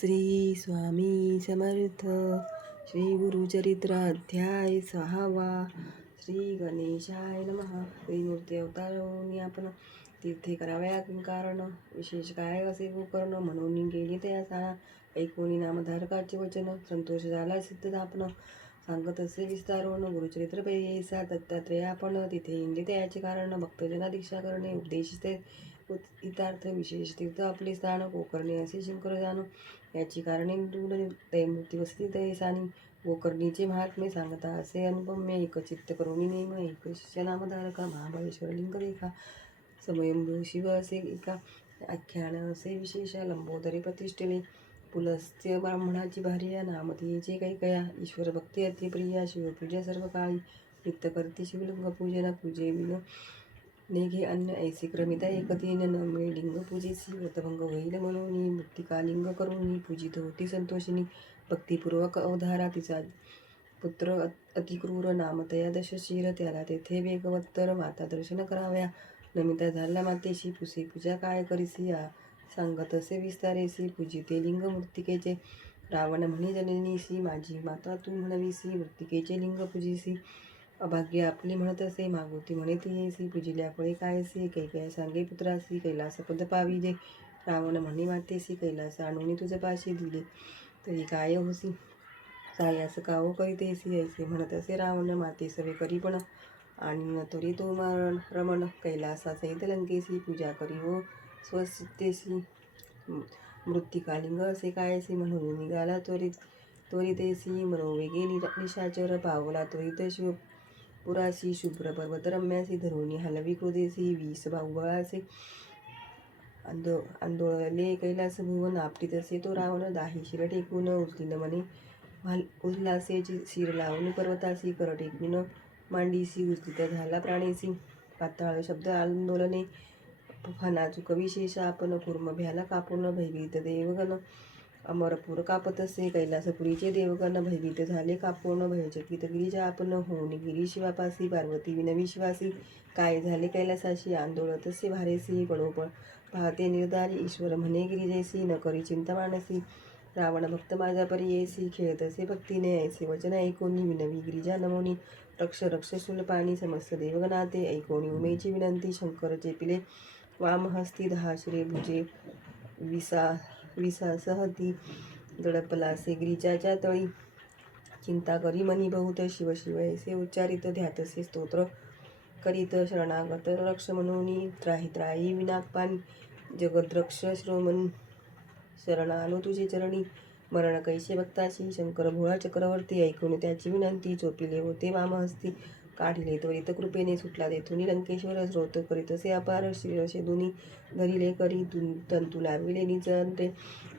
श्री स्वामी समर्थ. श्री गुरुचरित्राध्याय 6वा. श्री गणेशाय नमः. श्रीमूर्ती अवतारवून आपण तीर्थे कराव्या कारण विशेष काय असे गोकर्ण म्हणून गेली त्या साळा. ऐकोनी नामधारकाचे वचन संतोष झाला सिद्ध आपण सांगत असे विस्तारून गुरुचरित्र पैसा दत्तात्रेय आपण तिथे इंडले त्याचे कारण भक्तजना दीक्षा करणे उपदेशिते हितार्थ विशेष तीर्थ आपले स्थान गोकर्णी असे शंकर जाणू याची कारणे दूर दैमूर्ती वसती दैसानी गोकर्णीचे महात्मे सांगता असे अनुपम्य एकचित्त करुणी नेम एक शिष्य नामधारका महाबळेश्वर लिंग रेखा समयंभू शिव असे एका आख्यान असे विशेष लंबोदरी प्रतिष्ठिले पुलस्त्य ब्राह्मणाची भार्या नामधेयेचे कैकया ईश्वर भक्ती अतिप्रिया शिवपूजा सर्व काळी नित्य करते शिवलिंग पूजन पूजे विन नेघे अन्य ऐसे क्रमिता एकतीन न मिळे लिंग पूजेसी व्रतभंग होईल म्हणून मृत्तिका लिंग करून पूजित होती संतोषिनी भक्तिपूर्वक अवधारा तिचा पुत्र अतिक्रूर नामतया दशशिर त्याला तेथे वेगवत्तर माता दर्शन कराव्या नमिता झाल्या मातेशी पुसे पूजा काय करीसी सांगत असे विस्तारेसी पूजिते लिंग मृत्तिकेचे रावण म्हणे जननीसी माझी माता तू म्हणवीसी मृत्तिकेचे लिंग पूजिसी अभाग्य आपली म्हणत असे मागोती म्हणे ती येसी पूजिल्या फळे कायसी कैकया सांगे पुत्रासी कैलास पद पाविले रावण म्हणे मातेसी कैलास आणून तुझ पाशी दिले तरी काय होसी सायास काव करीतेसी ऐसे म्हणत असे रावण माते सवे करी पण आणि न तरी तो रमण कैलासा सहित लंकेसी पूजा करी हो स्वस्तेसी मृत्तिकालिंग असे कायसी म्हणून निघाला त्वरितेसी मनोवेगे निशाचर पावला त्वरित शिव पुरासी शुभ्र पर्वत रम्यासी धरुणी हलवी क्रोधेसी वीस बाहुबळासे आंदोळले कैलास भुवन आपटीत असे तो रावण दाही शिर टेकून उचलीन मने उल्हासे शिर लावून पर्वतासी कर टेकून मांडीसी उचलित झाला प्राणीसी पाताळ शब्द आंदोलने फणाचुक विशेष आपण कुर्म भ्याला कापून भयभीत देवगण अमरपूर कापत असे कैलासपुरीचे देवगण भयभीत झाले कापून भयचकित गिरिजा आपण होऊन गिरी शिवापासी पार्वती विनवी शिवासी काय झाले कैलासाशी आंदोलत असे भारेसी पळोपळ पाहते निर्धारी ईश्वर म्हणे गिरिजेसी न करी चिंता मानसी रावण भक्त माझा परी येसी खेळत असे भक्तीने ऐसे वचन ऐकोनी विनवी गिरिजा नमोनी रक्ष रक्ष शूलपाणी समस्त देवगणाते ऐकोनी उमेची विनंती शंकर चेपिले वामहस्ती 10 शिरे भुजे विसासह ती दडपलासे गिरिजाच्या तळी चिंता करी मनी बहुत शिव शिव ऐसे उच्चारित ध्यातसे स्तोत्र करीत शरणागत रक्ष म्हणून त्राही त्राही विनाकपाणी जगद्रक्ष श्रोमन शरण आलो तुझे चरणी मरण कैसे भक्ताशी शंकर भोळा चक्रवर्ती ऐकून त्याची विनंती चोपिले होते वामहस्ती काढिले त्वरित कृपेने सुटला तेथून लंकेश्वर स्रोत करीतसे अपार शिरशेदुनी धरिले करी तंतू लाविले निचंत्रे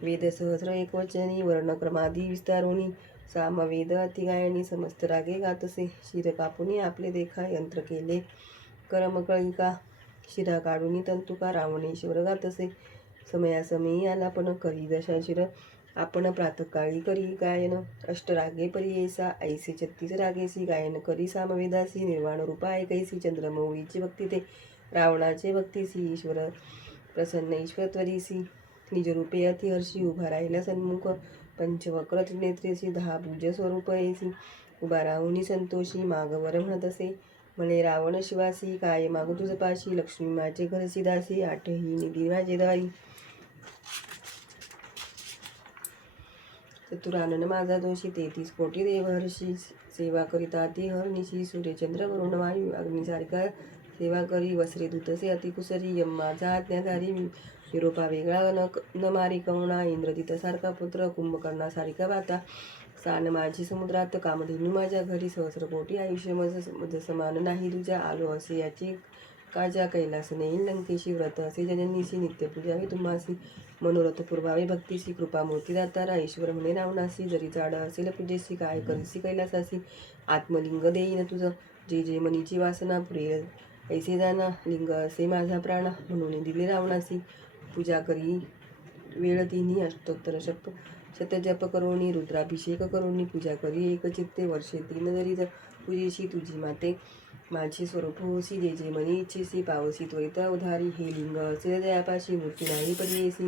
वेद सहस्र एकवचनी वर्णक्रमादी विस्तारोनी सामवेद अतिगायनी समस्त रागे गातसे शिर कापुनी आपले देखा यंत्र केले करमकळिका शिरा काढून तंतुका रावणेश्वर गातसे समयासमयी आला पण करी दशा शिर आपण प्रातकाळी करी गायन अष्टरागे परियेसा ऐसे 36 रागेसी गायन करी सामवेदासी निर्वाण रूपा ऐकैसी चंद्रमौळीची भक्ती ते रावणाचे भक्तीसी ईश्वर प्रसन्न ईश्वर त्वरीसी निजरूपे अतिहर्षी उभा राहिला सन्मुख पंचवक्र त्रिनेत्रेसी 10 भुज स्वरूप ऐसी उभा राहुनी संतोषी मागवर म्हणत असे म्हणे रावण शिवासी काय मागू तुझ पाशी लक्ष्मी माझे घरसी दासी आठही निधी माझे दारी चतुरानन माझा दोषी 33 कोटी देवहर्षी सेवा करिता ती हरनिशी सूर्यचंद्र वरुण वायू अग्निसारिका सेवा करी वस्त्रे धुतसे अतिकुसरी यम माझा आज्ञाधारी निरोपा वेगळा न मारी कवणा इंद्रदित सारखा पुत्र कुंभकर्णासारिका बाता सान माझी समुद्रात कामधेनू माझ्या घरी सहस्र कोटी आयुष्य मज समान नाही तुझ्या आलो असे याची काजा कैलास नेईल लंकेशी व्रत असे जननीशी नित्य पूजावी तुम्हासी मनोरथ पूर्वावे भक्तीसी कृपा मूर्ती दातारा ईश्वर म्हणे रावणासी जरी जाड असेल पूजेसी काय करीसी कैलासासी आत्मलिंग देईन तुझं जे जे मनीची वासना पुरेल ऐसे जाना लिंग असे माझा प्राण म्हणून दिले रावणासी पूजा करी वेळ तिन्ही अष्टोत्तर शतजप करोनी रुद्राभिषेक करोनी पूजा करी एकचित्ते वर्षे 3 जरी पूजेशी तुझी माते माझी स्वरूप होसी जे जे मनी इच्छेसी पावसी त्वरित उधारी हे लिंग असे दयापाशी मूर्ती नाही परियेसी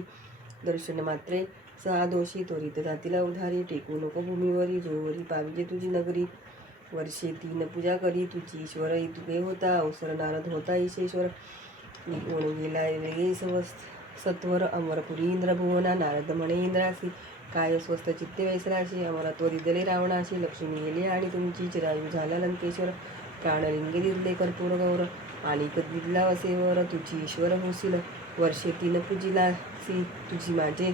दर्शन मात्रे सहा दोषी त्वरित जातीला उधारी, टेकू नको भूमीवरी जोवरी पाविजे तुझी नगरी. वर्षे 3 पूजा करी तुझी ईश्वर, इतुके होता अवसर नारद होता ईशेश्वर. निघून गेला वेगे सत्वर अमरपुरी इंद्रभुवना. नारद म्हणे इंद्रासी, काय स्वस्त चित्ते वैसराशी. अमरत्व दिदले रावणाशी, लक्ष्मी गेली आणि तुमची चिरायू झाला लंकेश्वर. प्राणलिंगे दिदले कर्पूर गौर, आणि दिदला वसेवर तुझी ईश्वर होशील. वर्षे 3 पूजिलासी तुझी माझे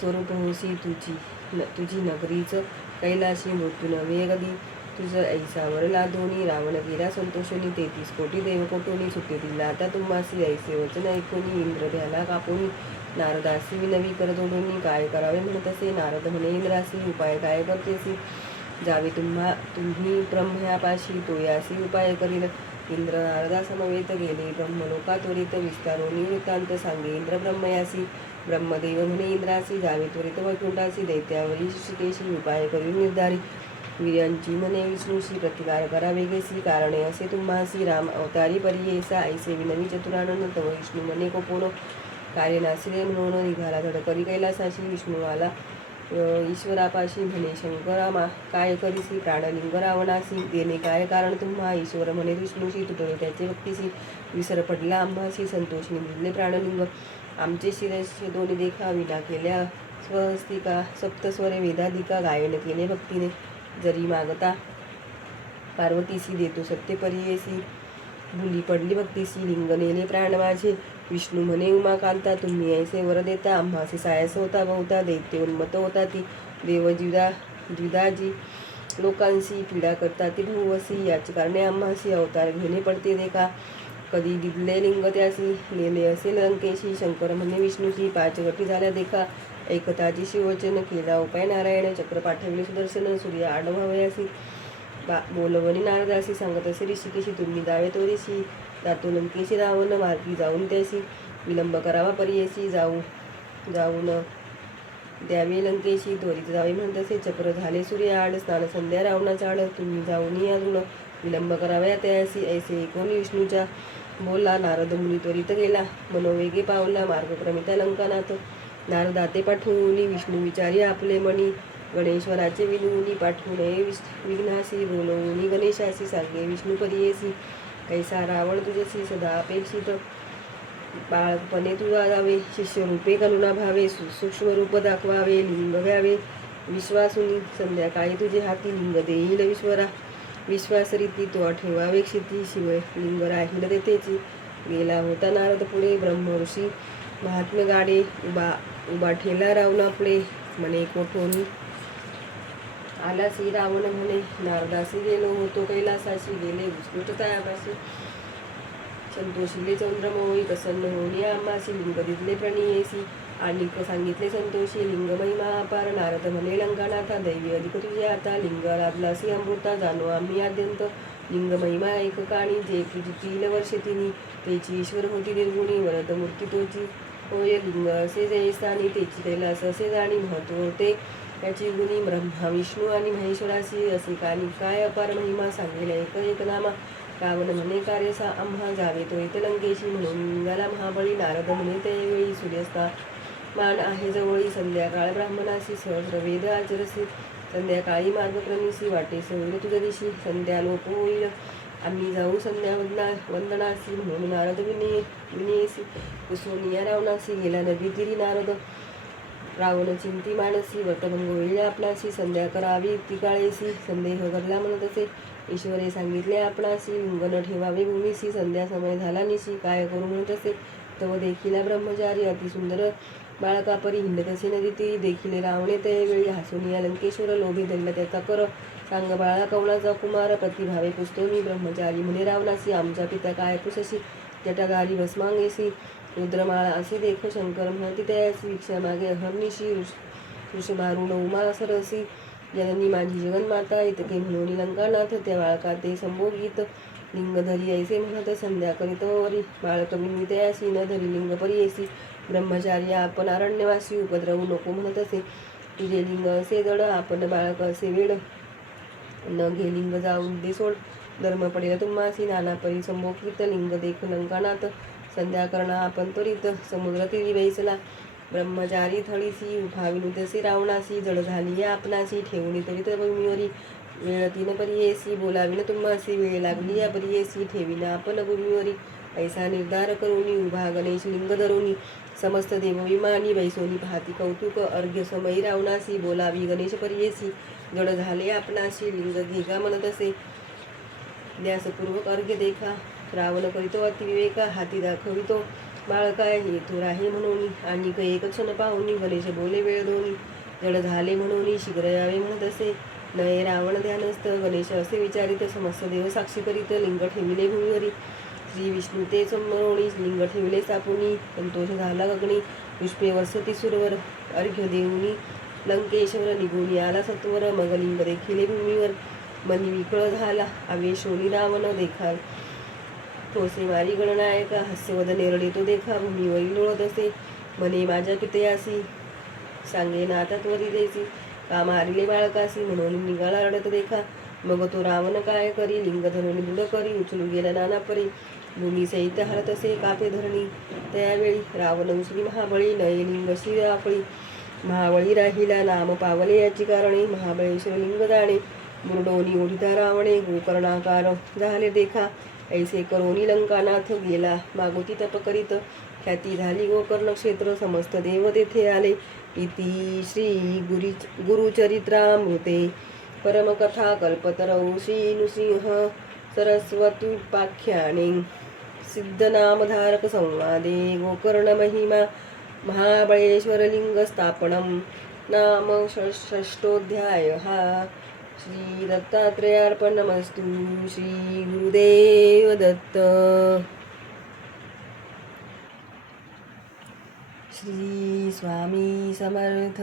स्वरूप होसी. तुझी नगरीच कैलाशी, मृत्यू नवे गदी तुझं ऐसावर लादोनी. रावण गेला संतोषणी, 33 कोटी देव कोटोनी. सुट्टी दिला आता तुम्हासी, ऐसे वचन ऐकोनी. इंद्र भ्याला कापोनी, नारदासी विनवी कर जोडोनी. काय करावे म्हणत असे, नारद म्हणे इंद्रासी, उपाय काय करतेसी. जावे तुम्ही ब्रह्म्यापाशी, तो यासी उपाय करील. इंद्र नारदा समवेत गेले ब्रह्मलोका त्वरित. विस्तारोनी वृत्तांत सांगे इंद्र ब्रह्मयासी. ब्रह्मदेव म्हणे इंद्रासी, जावे त्वरित वैकुंठासी. दैत्यावरी ऋषिकेशी, उपाय करील निर्धारी. वीर्यांची म्हणे विष्णूशी, प्रतिकार करा वेगेसी. कारणे असे तुम्हासी, राम अवतारी परियेसा. ऐसे विनवी चतुरानन, तव विष्णू म्हणे कोपोन. कार्य नासिले म्हणून निघाला धडकरी कैलासाशी. विष्णू आला ईश्वरापाशी, म्हणे शंकरा काय करीसी. प्राणलिंग रावणासी, देणे काय कारण तुम्हा. ईश्वर म्हणे विष्णूशी, तुटले त्याचे भक्तीसी. विसर पडला आम्हासी, संतोषी दिले प्राणलिंग. आमचे शिरस्य दोन्ही देखा, विना केल्या स्वस्तिका. सप्तस्वरे वेदाधिका, गायन केले भक्तीने. जरी मागता पार्वतीसी, देतो सत्य परियेसी. भुली पडली भक्तीसी, लिंग नेले प्राण माझे. विष्णू म्हणे उमाकांता, तुम्ही ऐसे वर देता. आम्हासी सायस होता बहुता, दैत्य उन्मत होता ती. देव द्विधाजी लोकांशी, पीडा करता ती बहुवसी. याची कारणे आम्हासी, अवतार घेणे पडते देखा. कधी दिदले लिंग त्यासी, नेले असेल लंकेशी. शंकर म्हणे विष्णूशी, 5 गटी झाल्या देखा. ऐकताची शिववचन, केला उपाय नारायण. चक्र पाठविले सुदर्शन, सूर्य आडवावयासी. बोलवणी नारदासी, सांगत असे ऋषिकेशी. तुम्ही जावे तोरीशी, जातो लंकेशी रावण. मार्गी जाऊन त्यासी, विलंब करावा परियेसी. जाऊन द्यावे लंकेशी, त्वरित जावे म्हणत असे. चक्र झाले सूर्य आड, स्नान संध्या रावणाचा आड. तुम्ही जाऊन या ऋण, विलंब कराव्या त्यासी. ऐसे कोणी विष्णूच्या बोलला. नारद मुनी त्वरित गेला, मनोवेगे पावला. मार्गक्रमिता लंकानाथ, नारदाते पाठवूनी. विष्णू विचारी आपले मणी, गणेश्वराचे विनवूनी. पाठवू नये विघ्नासी, बोलवूनी गणेशासी. सांगे विष्णू परियेसी, कैसा रावण तुझसी सदा अपेक्षित. बाळपणे तुझा जावे, शिष्यरूपे करुणा भावे. सूक्ष्म रूप दाखवावे, लिंग घ्यावे विश्वासुनी. संध्याकाळी तुझे हाती, लिंग देईल ईश्वरा. विश्वासरीती तो ठेवावे क्षिती, शिव लिंग राहील तेथेची. गेला होता नारद पुढे, ब्रह्म ऋषी महात्म्य गाडे. उभा ठेला रावण आपले, म्हणे कोठोनी. आला श्री रावण म्हणे, नारदासी गेलो होतो कैलासाशी. गेले उत्कृष्टतायापाशी, संतोषिले चंद्रमोळी. प्रसन्न होणी आम्हासी, लिंग दिसले प्रणियेसी. आणि सांगितले संतोषी, लिंग महिमा अपार. नारद म्हणे लंकानाथा, दैवी अधिक तुझे आता. लिंग लाभलासी अमृता, जाणो आम्ही आद्यंत. लिंग महिमा एककाणी, जे पूजितील वर्षे तिनी. तेची ईश्वर होती निर्गुणी, वरद मूर्ती तोची होय. लिंग असे जयस्थानी, तेची कैलास असे जाणी. महत्व होते त्याची गुणी, ब्रह्मा विष्णू आणि महेश्वरासी. असे कानी काय अपार महिमा, सांगेल एक नामा. रावण म्हणे कार्यसा आम्हा, जावे तो येथे लंकेशी. म्हणून निघाला महाबळी. नारद म्हणे त्यावेळी, सूर्यास्ता मान आहे जवळी. संध्याकाळ ब्राह्मणासी, सहस्र वेद आचरसी. संध्याकाळी मार्गक्रमीसी, वाटेस होईल तुझ्या दिशी. संध्या लोप होईल, आम्ही जाऊ संध्या वंदनासी. म्हणून नारद विनेसी, कुसोनिया रावणासी. गेला नदी तिरी नारद, रावण चिंती मानसी. व्रतभंग होईल आपणासी, संध्या करावी तिकाळेसी. संदेह करला म्हणत असे, ईश्वरे सांगितले आपणासी. लिंग न ठेवावे भूमीसी, संध्या समय झाला निशी. काय करू म्हणत असे, तव देखील ब्रह्मचारी. अतिसुंदर बाळका परी, हिंडत असे नदी ती. देखील रावणे त्यावेळी, हसून या लंकेश्वर. लोभी धरला त्याचा कर, सांग बाळा कवळाचा कुमार. प्रतिभावे पुसतो मी ब्रह्मचारी. म्हणे रावणासी, आमचा पिता काय पुसशी. जटाधारी भस्मांगेसी, रुद्रमाळा असे देख. शंकर म्हणती त्यासी, भिक्षा मागे अहर्निशी. वृषभारूढ उमा सरसी, जननी माझी जगन्माता. इतके म्हणून लंकानाथ, त्या बाळका ते संभोगीत. लिंग धरी ऐसे म्हणत, संध्या करीत वरी. बाळक विनवी त्यासी, न धरी लिंग परियेसी. ब्रह्मचारी आपण अरण्यवासी, उपद्रवू नको म्हणत असे. तुझे लिंग असे जड, आपण बाळक असे वेड. न घे लिंग जाऊन दे सोड, धर्म पडेल तुम्हासी. नाना परी संभोगित, लिंग देख लंकानाथ. संध्या करणा आपण त्वरित, समुद्र तीरी बैसला. ब्रह्मचारी थळीसी उभाविनु तसे रावणासी जड झाली आपणासी ठेवणी तरी तर भूमीवरी वेळ तीन परियेसी बोलाविन तुम्हासी वेळ लागली या परियेसी ठेवीन आपण भूमीवरी ऐसा निर्धार करुनी उभा गणेश लिंग धरुनी समस्त देव विमानी बैसोनी पाहती कौतुक अर्घ्य समयी रावणासी बोलावी गणेश परियेसी जड झाले आपणाशी लिंग घेगा म्हणत असे ध्यासपूर्वक अर्घ्य देखा रावण करीतो अतिविवेका हाती दाखवितो बाळकाय हेतू राही म्हणून आणि एक क्षण पाहुनी गणेश बोले वेळ दोन्ही जड झाले म्हणून शीघ्र यावे म्हणत असे नये रावण ध्यानस्थ गणेश असे विचारित समस्त देव साक्षी करीत लिंग ठेविले भूमीवरी श्री विष्णू ते समरोणी लिंग ठेविले सापुनी संतोष झाला गगनी पुष्पे वसती सुरवर अर्घ्य देऊनी लंकेश्वर निघून आला सत्वर मग लिंग देखिले भूमीवर मनी विकळ झाला आवेशोनी रावण देखाल ठोसे मारी गणनायका हास्यवद नेरडे तो देखा भूमीवरी लोळत असे मने माझ्या कितयासी सांगे ना आता त्वरी देसी का मारिले बाळकासी म्हणून निघाला रडत देखा मग तो रावण काय करी लिंग धरून दृढ करी उचलू गेला नाना परी भूमी सहित हरत असे कापे धरणी त्यावेळी रावण उचली महाबळी नये लिंगशी आपळी महाबळी राहिला नाम पावले याची कारणे महाबळेश्वर लिंग जाणे मुरडोनी ओढिता रावणे गोकर्णाकार झाले देखा ऐसे करोनी लंकानाथ गेला मागोती तप करीत ख्याती झाली गोकर्ण क्षेत्र समस्त देव तेथे आले इति श्री गुरुचरित्रामृते परमकथा कल्पतरौ श्री नृसिंह सरस्वत्युपाख्याने सिद्धनामधारक संवादे गोकर्ण महिमा महाबळेश्वरलिंग स्थापनम नाम षष्ठोऽध्याय श्री दत्तात्रेयार्पणमस्तु श्री गुरुदेव दत्त श्री स्वामी समर्थ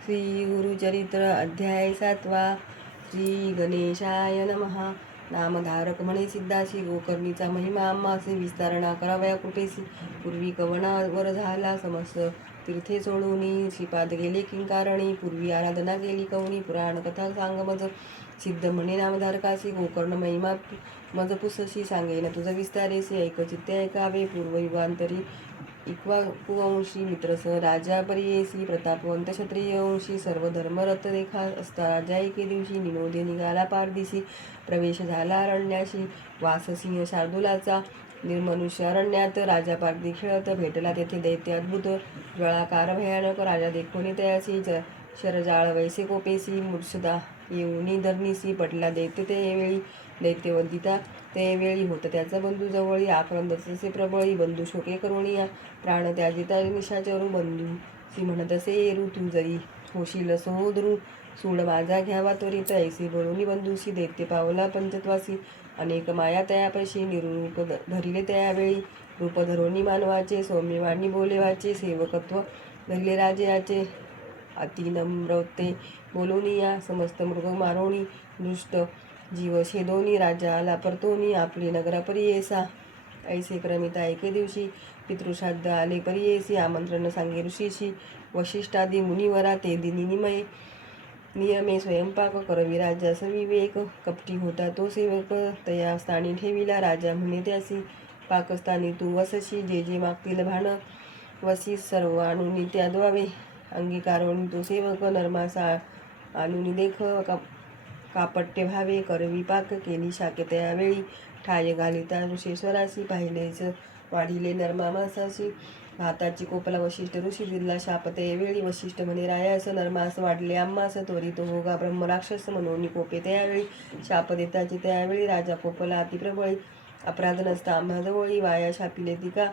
श्री गुरुचरित्र अध्याय 7 श्री गणेशाय नमः नामधारक म्हणे सिद्धाशी गोकर्णीचा महिमा आम्हासे विस्तारणा करावया कृपेसी पूर्वी कवनावर झाला समस्त तीर्थे सोडूनी श्रीपाद गेले किंकारणी पूर्वी आराधना केली कवनी पुराण कथा सांग मज सिद्ध म्हणे नामधारकाशी गोकर्ण महिमा मज पुसशी सांगेन तुझ विस्तारेसी ऐक चित्ते ऐकावे पूर्वयुगांतरी इक्वाकुवंशी मित्रसह राजा परियेसी प्रतापवंत क्षत्रिय वंशी सर्व धर्मरथ देखा असता राजा एके दिवशी निनोदे निघाला पारदिशी प्रवेश झाला अरण्याशी वाससिंह शार्दुलाचा निर्मनुष्य अरण्यात राजा पारदी खेळत भेटला तेथे दैत्य अद्भुत ज्वाळाकार भयानक राजा देखोनी तयासी शरजाळ वैसे कोपेसी मूर्छदा येऊनी धरणीसी पटला दैत्य त्यावेळी दैत्यवंदिता त्यावेळी होत त्याचा बंधू जवळी आक्रंद तसे प्रबळी बंधू शोके करुणिया प्राण त्याजिता निशाचरू बंधू सी म्हणत असे एरू तू जरी होशील सोदरू सूड माझा घ्यावा त्वरित ऐसे बळुनी बंधूशी दैत्य पावला पंचत्वासी अनेक माया तयापाशी निरूप धरिले त्यावेळी रूप धरोनी मानवाचे सौम्यवाणी बोलेवाचे सेवकत्व धरले राजयाचे अतिनम्रते बोलूनी या समस्त मृग मारोणी दृष्ट जीव छेदोनी राजा आला परतोनी आपले नगरापरियेसा ऐसे क्रमिता एके दिवशी पितृश्राद्ध आले परियेसी आमंत्रण सांगे ऋषीशी वशिष्ठादी मुनिवरा ते दिनी नियमे स्वयंपाक करवी राजा सविवेक कपटी होता तो सेवक तया स्थानी ठेविला राजा म्हणे त्यासी पाकस्थानी तू वसशी जे जे मागतील भाण वसी सर्व आणून त्या द्वावे अंगीकारोनी तो सेवक नरमासा आणून देख कापट्य भावे करवी पाक केली शाके त्यावेळी ठाय घालिता ऋषेश्वराशी पाहिलेच वाढिले नरमा मासाशी भाताची कोपला वशिष्ठ ऋषी दिला शाप त्यावेळी वशिष्ठ म्हणे रायास नरमास वाढले आम्हास त्वरित होगा ब्रह्मराक्षस म्हणून कोपे त्यावेळी शाप देताची त्यावेळी राजा कोपला अतिप्रबळी अपराध नसता आम्हा जवळी वाया शापिले तिका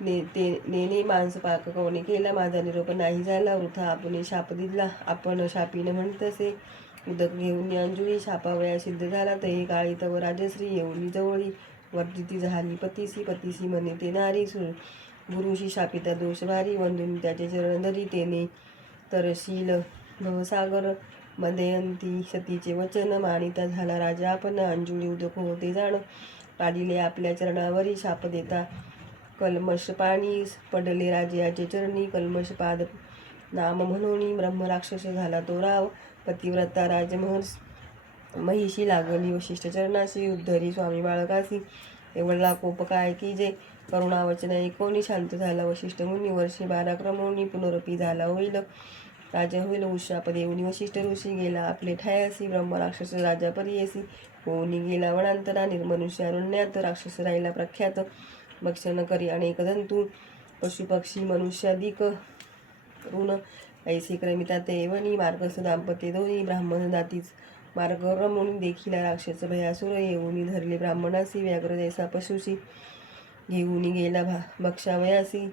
नेने मांस पाक कोणी केला माझा निरोप नाही झाला वृथा आपण शाप दिला आपण शापीन म्हणतसे उदक घेऊन अंजुळी शापावया सिद्ध झाला तही काळी तव राजश्री येऊनी जवळी वर्जिती झाली पतीसी म्हणे ते नारी गुरुशी शापिता दोष भारी वंदून त्याचे चरण धरी तेने तरशील भवसागर मदयंती सतीचे वचन मानिता झाला राजा आपण अंजुळी उदक होते जाण पाडिले आपल्या चरणावरी शाप देता कल्मश पाणी पडले राजाचे चरणी कल्मश पाद नाम म्हणून ब्रह्मराक्षस झाला तो राव पतिव्रता राजमहर्ष महिषी लागली वशिष्ठ चरणाशी उद्धरी स्वामी बाळकासी एवढला कोप काय की जे करुणावचन ऐकोनी शांत झाला. वशिष्ठ मुनी वर्षे 12 क्रमोनी पुनरपी झाला होईल. राजा होईल उशाप देऊनी वशिष्ठ ऋषी गेला आपले ठायासी. ब्रह्म राक्षस राजा परियेसी होऊनी गेला वनांतरा. निर्मनुष्य अरण्यात राक्षस राहिला प्रख्यात. भक्षण करी अनेक जंतू पशुपक्षी मनुष्याधिक ऋण. ऐसे क्रमिता ते वनी मार्गस्थ दाम्पत्य दोन्ही. ब्राह्मण जातीच मार्ग रमून देखिला राक्षस भयासुर. येऊनी धरले ब्राह्मणासी व्याघ्र जैसा पशुशी. घेऊनी गेला भक्षावयासी.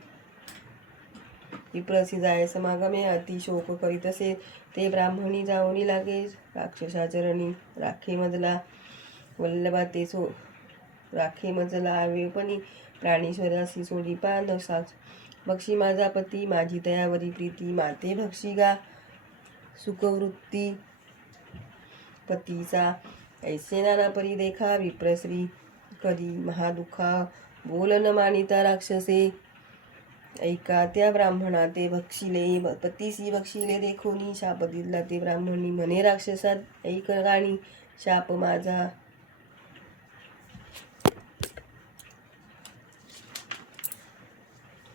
विप्रसी जाय समागमे अति शोक करीतसे. ते ब्राह्मणी जाऊनी लागे राक्षसाचरणी. राखे मजला वल्लभा ते राखे मजला आवेपणी. प्राणीश्वरासी सोडी पान भक्षी माझा पती. माझी तयावरी प्रीती. माते भक्षी गा सुखवृत्ती पतीचा. ऐसे नाना परी देखा विप्रश्री करी महादुखा. बोल न मानिता राक्षसे ऐका त्या ब्राह्मणा ते भक्षिले. पतीसी भक्षिले देखोनी शाप दिला ते ब्राह्मणी. म्हणे राक्षसात ऐक गाणी शाप माझा.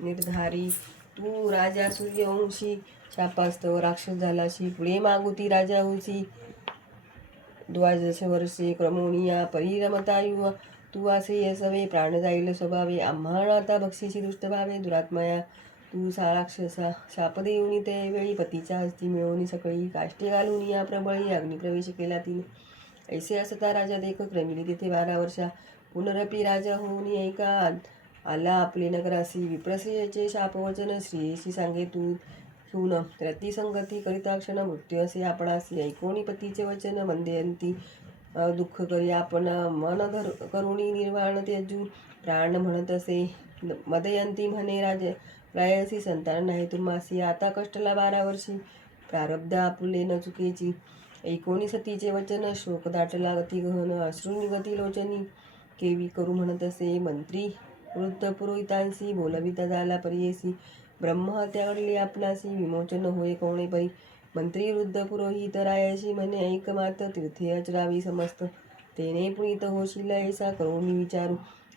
निर्धारी तू राजा सूर्यवंशी. शापास्तव राक्षस झालाशी. पुढे मागुती राजा होशी. 12 वर्षे क्रमोनिया परिरमतायु. तू असे यसवे प्राण जाईल स्वभावे. आम्हा आता बक्षिसी दुष्ट भावे. दुरात्मया तू सा राक्षसा. शाप देऊनी ते वेळी पतीच्या हस्ती मिळवणी सकळी. काष्टे घालून या प्रबळी अग्निप्रवेश केला तिने. ऐसे असता राजा देख क्रमिली तिथे 12 वर्षा. पुनरपी राजा होऊनी ऐका आला आपले नगरासी. विप्रश्रेयचे शापवचन श्रेयसी सांगे तू ठेवून. रतिसंगती करिता क्षण मृत्यू असे आपणासी. ऐकोनी पतीचे वचन मंदयंती दुःख करी आपण. मन करुणी निर्वाण त्यजू. प्राण म्हणत असे मदयंती म्हणे रायसी. संतान नाही तुम्हासी आता कष्टला 12 वर्षी. प्रारब्ध आपुले न चुकेची. ऐकोनी सतीचे वचन शोक दाटला गती गहन. अश्रू निगती लोचनी केवी करू म्हणत असे. मंत्री वृद्ध पुरोहितांसी बोलविता झाला परियेसी. ब्रह्महत्या घडली आपणासी. विमोचन होय कोणे परी. मंत्री वृद्ध पुरोहित रायाशी म्हणे ऐक मात. तीर्थे अचरावी समस्त तेने पुनीत होशील ऐसा करुणी विचारू.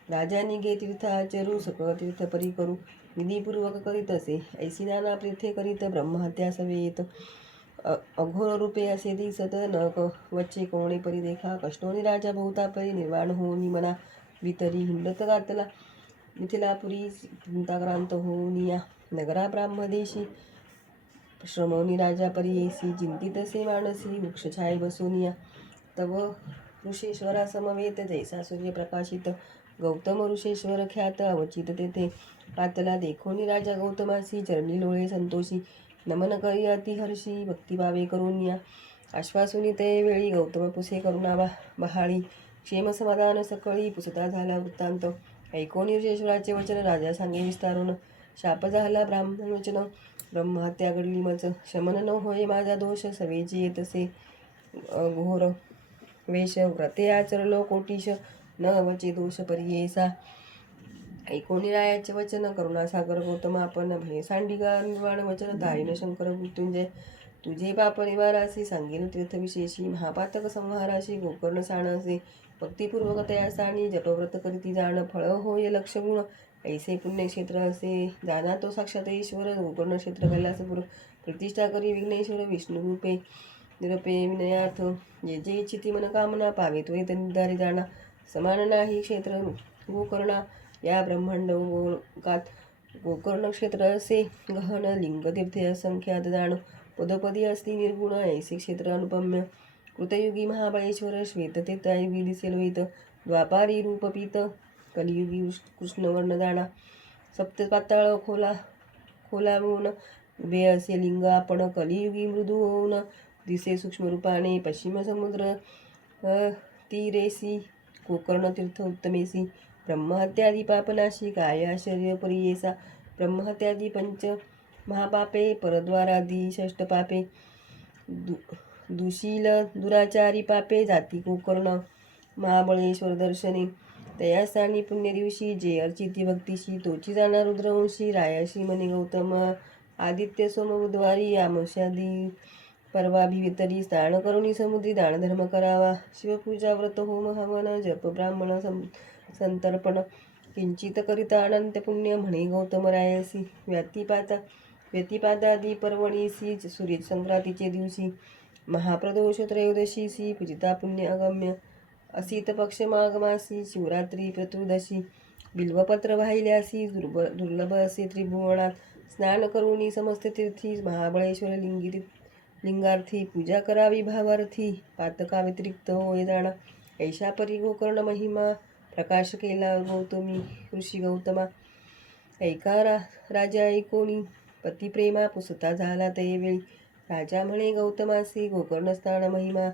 राजा निघे तीर्थ आचरू. सकळ तीर्थ परी करू विधीपूर्वक करीत असे. ऐसी नाना तीर्थे करीत ब्रह्महत्या सवेत. अघोर रूपे असे दिसत न वच्चे कोणे परी देखा. कष्टोनी राजा बहुता परी निर्वाण होऊनी मना वितरी. हिंडत गातला मिथिलापुरी चिंताक्रांत होऊनिया. नगरा ब्राह्मदेशी श्रमोनी राजा परियेसी. चिंतित से मानसी वृक्षछाये बसूनिया. तव ऋषेश्वरा समवेत जैसा सूर्य प्रकाशित. गौतम ऋषेश्वर ख्यात अवचित तेथे. कातला देखोनी राजा गौतमासी. चरणी लोळे संतोषी. नमन करी अतिहर्षी भक्तिभावे करुनिया. आश्वासुनी ते वेळी गौतम पुसे करुणा बहाळी. क्षेम समाधान सकळी पुसता झाला वृत्तांत. ऐकोनी ऋषेश्वराचे वचन राजा सांगे विस्तारून. शाप झाला ब्राह्मण वचन ब्रह्महत्या घडली मज. शमन न होय माझा दोष सवेची येतसे घोर वेश. व्रते आचरलो कोटीश न वचे दोष परियेसा. ऐकोनी रायाचे वचन करुणासागर गौतम आपण. भय सांडिगा निर्वाण वचन तारीन शंकर मृत्युंजय. तुझे पाप निवारासी सांगेन तीर्थविशेषी. महापातक संहाराशी गोकर्ण साणसे. भक्तिपूर्वक तयासानी जपव्रत करीती जाण. फळ होय लक्ष गुण ऐसे पुण्यक्षेत्र असे. जाना तो साक्षात ईश्वर गोकर्ण क्षेत्र कैलासपूर. प्रतिष्ठा करी विघ्नेश्वर विष्णू रूपे निरपे विनयार्थ. जे जे इच्छिती मनकामना पावे त्वरित निर्धारी जाणा. समान नाही क्षेत्र गोकर्णा या ब्रह्मांड गोकात. गोकर्ण क्षेत्र असे गहन लिंग तीर्थे असंख्यात जाण. पदोपदी असती निर्गुण ऐसे क्षेत्र अनुपम्य. कृतयुगी महाबळेश्वर श्वेततीर्थायुगी दिसे लोहित. द्वापारी रूपपीत कलियुगी कृष्णवर्ण जाणा. सप्तपाताळ खोलावून उभे असे लिंग आपण. कलियुगी मृदू होऊन दिसे सूक्ष्म रूपाने. पश्चिम समुद्र तीरेसी गोकर्ण तीर्थ उत्तमेसी. ब्रह्महत्यादी पापनाशी काय शरीर परियेसा. ब्रह्महत्यादी पंच महापापे परद्वारादी षष्ट पापे. दुशील दुराचारी पापे जाती गोकर्ण महाबळेश्वर दर्शने. तयासानी पुण्य दिवशी जे अर्चिती भक्तीशी. तोची जाणार रुद्रवंशी रायाशी म्हणे गौतम. आदित्य सोम बुधवारी आमोशादी परवाभिवितरी. स्नान करुणी समुद्री दानधर्म करावा. शिवपूजा व्रत होम हवन जप ब्राह्मण संतर्पण. किंचित करिता अनंत पुण्य म्हणे गौतम रायसी. व्यतिपादादी पर्वणीसी सूर्य संक्रांतीचे दिवशी महाप्रदोष त्रयोदशीसी पूजिता पुण्य अगम्य असित पक्ष माघमासी शिवरात्री चतुर्दशी बिल्वपत्र वाहिल्यासी दुर्लभ असे त्रिभुवनात स्नान करुणी समस्त तीर्थी महाबळेश्वर लिंगार्थी पूजा करावी भावार्थी पातका व्यतिरिक्त होय जाणा ऐशा परी गोकर्ण महिमा प्रकाश केला गौतमी ऋषी गौतमा ऐका राजा ऐकोनी पती प्रेमा पुसता झाला तैवेळी राजा म्हणे गौतमासी गोकर्ण स्थान महिमा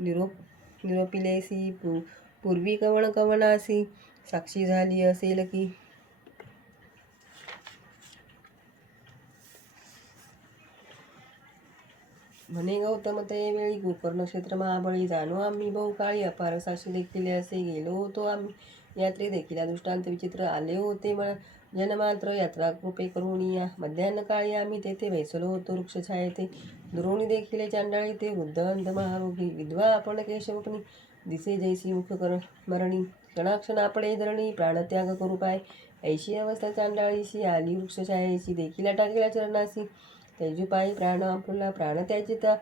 निरोपिलेसी पूर्वी कवनासी साक्षी झाली असेल की. म्हणे गौतम तैवेळी गोकर्ण क्षेत्र महाबळी जाणो आम्ही बहुकाळी अपार साक्षी देखील असे गेलो होतो आम्ही यात्रे देखील दृष्टांत विचित्र आले होते जनमात्र यात्रा कृपे करुणिया मध्यान्ह काळी आम्ही तेथे बैसलो होतो वृक्षछायेते दुरोणी देखील चांडाळी ते वृद्ध अंध महारोगी विधवा आपण केशवपणी दिसे जैसी मुख मरणी क्षणाक्षणा पडे धरणी प्राणत्याग करू पाय ऐशी अवस्था चांडाळीशी आली वृक्षछायेची देखील टाकल्या चरणासी तैजुपायी प्राण आपला प्राण त्याजिता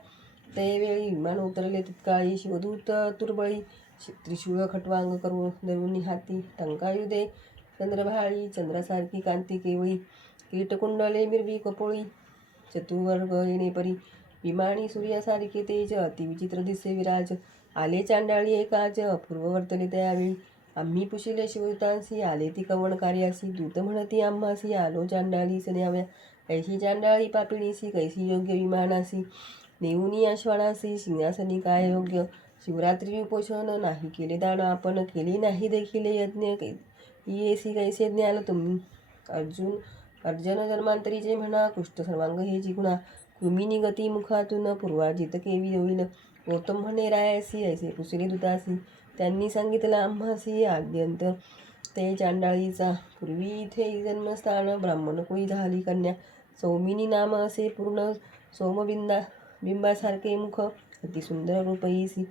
तैवेळी विमान उतरले तत्काळी शिवदूत तुर्बळी त्रिशूळ खटवांग करून धरुणी हाती टंकायुधे चंद्रभाळी चंद्रासारखी कांती केवळी कीटकुंडले मिरवी कपोळी चतुर्वर्ग येणे परी विमानी सूर्यासारखे तेज अतिविचित्र दिसे विराज आले चांडाळी एकाज अपूर्व वर्तले त्यावेळी आम्ही पुशिले शिवदूतांसी आले ती कवण कार्यासी दूत म्हणती आम्हासी आलो चांडाळी न्याव्या ऐशी चांडाळी पापिणीसी कैसी योग्य विमानासी नेऊनी अश्वानासी सिंहासनी काय योग्य शिवरात्री उपोषण नाही केले दान आपण केली नाही देखील यज्ञ येसी कैसे ज्ञान तुम्ही अर्जुन जन्मांतरीचे म्हणा कुष्ठ सर्वांग हे जिगुणा कृमिनी गती मुखातून पूर्वाजित केवी होईल गौतम म्हणे रायासी ऐसे पुसले दुतासी त्यांनी सांगितलं आम्हासी आद्यंत ते चांडाळीचा पूर्वी इथे जन्मस्थान ब्राह्मण कुळी झाली कन्या सौमिनी नाम असे पूर्ण बिंबासारखे मुख अतिसुंदर रूपईसी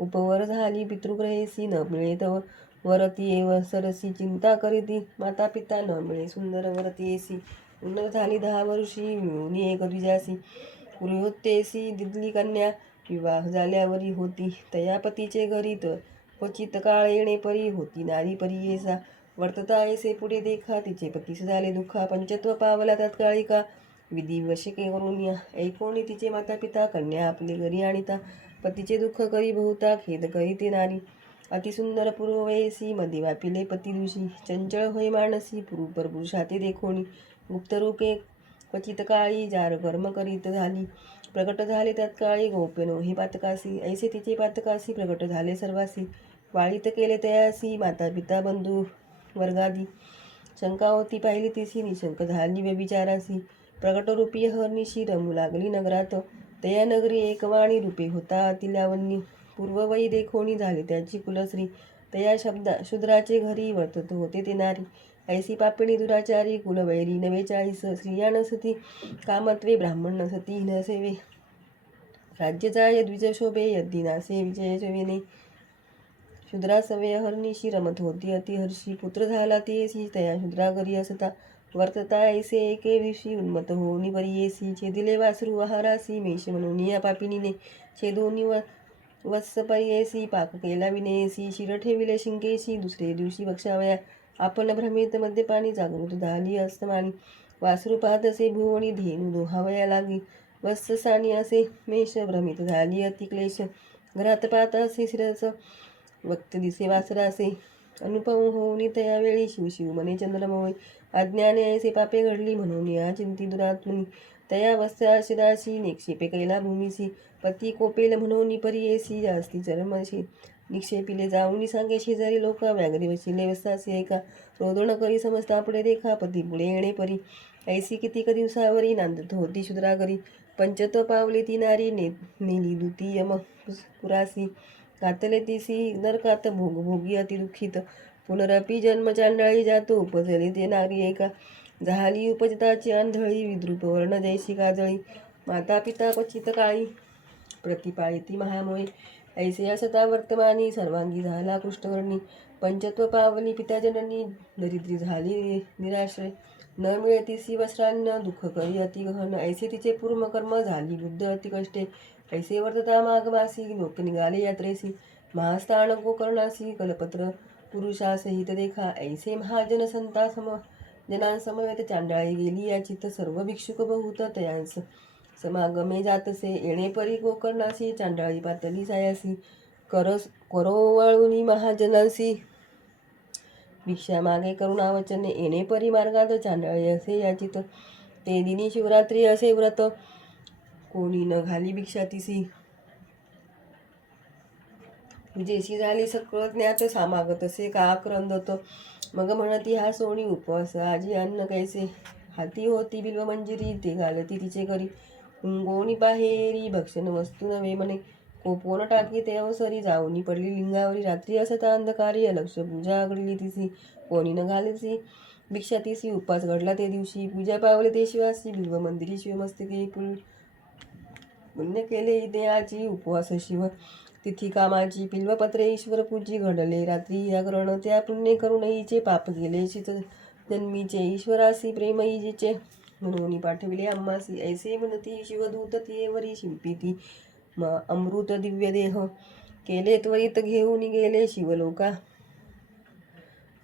उपवर झाली पितृग्रहेसी न मिळे तर वरती एव सरसी चिंता करीती माता पिता न मिळे सुंदर वरती येसी उन्नत झाली 10 वर्षी मिळून एक द्विजासी पुरोहितेसी दिदली कन्या विवाह झाल्यावरी होती तया पतीचे घरी तर क्वचित काळ येणे परी होती नारी परी येसा वर्तता ऐसे पुढे देखा तिचे पतीस झाले दुःखा पंचत्व पावला तत्काळिका विधी वशके करून ऐकोणी तिचे माता पिता कन्या आपले घरी आणिता पतीचे दुःख करी बहुता खेद करी ते नारी अतिसुंदर पूर्ववयसी मध्ये वापिले पती दिवशी चंचळ होय मानसी पुरुषाते देखोणी गुप्तरूपे क्वचित काळी जार कर्म करीत झाली प्रकट झाले तत्काळी गोप्यनो हे पातकासी ऐसे तिचे पातकासी प्रकट झाले सर्वासी वाळीत केले तयासी माता पिता बंधू वर्गादी शंका होती पाहिली तिसी निशंक झाली व्यभिचारासी प्रकट रूपी हरनिशी रमू लागली नगरात तया नगरी एकवाणी रूपे होता अतिलावन्य पूर्ववयी देखोणी झाले त्याची कुलश्री तया शूद्राचे घरी वर्तत होते ते नारी ऐसी पापिणी दुराचारी कुलवैरी 49 स्त्रिया नसती कामत्वे ब्राह्मण नसती न सेवे राज्यजाय द्विज शोभे यद्दिनासे विजय शोभेने शूद्रा सवे हरनिशी रमत होती अतिहर्षी पुत्र झाला तेसी तया शूद्रा घरी असता वर्तता ऐसे एके दिवशी उन्मत होऊनी परी येसी छेदिले वासरू आहारासी मेष म्हणून या पापिणीने छेदोनी वत्स परियेसी पाक केला विनेसी शिर ठेविले शिंकेशी दुसरे दिवशी बक्षावया आपण भ्रमित मद्यपाणी जागृत झाली अस्तमानी वासरू पाहत असे भुवणी धेनू दोहावया लागी वत्ससानी असे मेष भ्रमित झाली अतिक्लेश घरात पाहता असे शिरस वक्त दिसे वासरासे अनुपम होऊनी तयावेळी शिवशिव मने चंद्रमोळी अज्ञाने ऐसे पापे घडली म्हणून या चिंती दुरात्मनी तया वस्त्राशिदाशी निक्षेपे कैला भूमीसी पती कोपेल म्हणून परियेसी जास्ती चरमशी निक्षेपिले जाऊनी सांगे शेजारी लोक व्याघ्रे बसिले वस्तासी ऐका रोदन करी समजता पुढे देखा पती पुढे येणे परी ऐसी कितीक दिवसावरी नांदत होती शूद्रा घरी पंचत्व पावले ती नारी नेली द्वितीय पुरासी घातले तिसी नरकात भोगी अति दुःखित पुनरपी जन्म चांडाळी जातो उपजली ते नारी एका झाली उपजताची आंधळी विद्रूप वर्ण जैशी काजळी माता पिता क्वचित काळी प्रतिपाळिती महामोळे ऐसे असता वर्तमानी सर्वांगी झाला कृष्णवर्णी पंचत्व पावली पिता जननी दरिद्री झाली निराश्रय न मिळतीसी वस्त्रान्न दुःख करी अति गहन ऐसे तिचे पूर्व कर्म झाली वृद्ध अति कष्टे ऐसे वर्तता माघमासी लोक निघाले यात्रेसी महास्थान गोकर्णासी कलपत्र पुरुषासहित देखा ऐसे महाजन संता जनांसमवेत चांडाळी गेली याचित सर्व भिक्षुक बहुत तयांस समागमे जातसे येणे परी गोकर्णासी चांडाळी पातली सायासी करोवळुनी महाजनांसी भिक्षा मागे करुणा वचने येणे परी मार्गात चांडाळी असे याचित ते दिनी शिवरात्री असे व्रत कोणी न घाली भिक्षा तिसी तुझेशी झाली सकळ ज्ञात सामागत असे का क्रंदत मग म्हणती हा सोणी उपवास आजी अन्न कैसे हाती होती बिल्व मंजिरी ते घालती तिचे करी गुंगोणी बाहेरी भक्षण वस्तू नव्हे म्हणे कोपोन टाकी ते अवसरी जाऊनी पडली लिंगावरी रात्री असता अंधकारी अलक्ष पूजा घडली तिसी कोणी न घालती भिक्षा तिसी उपवास घडला ते दिवशी पूजा पावले ते शिवासी बिल्व मंदिरी शिवमस्तके पुण्य केले देयाची उपवास शिव तिथी कामाची पिल्वपत्रे ईश्वर पूजी घडले रात्री जागरण त्या पुण्य करुणईचे पाप गेले शीत जन्मीचे ईश्वरासी प्रेमईजीचे म्हणून पाठविले अम्मासी ऐसे म्हणती शिवदूत तियेवरी शिंपिती अमृत दिव्य देह केले त्वरित घेऊन गेले शिवलोका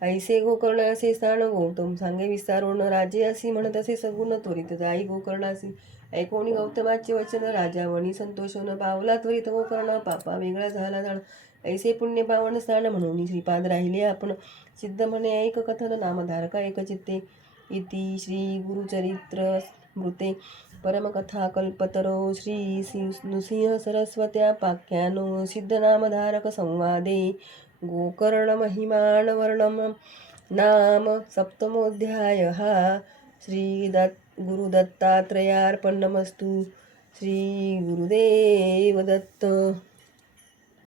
ऐसे गोकर्ण असे स्थान गौतम सांगे विस्तारून राजे असी म्हणत असे सगुण त्वरित जाई गोकर्णासी ऐकोणी गौतमाचे वचन राजा वणी संतोषन पावला त्वरित गोकर्ण पापा वेगळा झाला जाण ऐसे पुण्य पावन स्थान म्हणून श्रीपाद राहिले आपण सिद्ध म्हणे ऐक कथन नामधारका एक चित्ते इति श्री गुरुचरित्र स्मृते परमकथा कल्पतरो श्री नृसिंह सरस्वत्या पाख्यानो सिद्ध नामधारक संवादे गोकर्ण महिमान वर्णम नाम सप्तमोऽध्यायः श्री गुरुदत्तात्रेयार्पणमस्तु श्री गुरुदेव दत्त।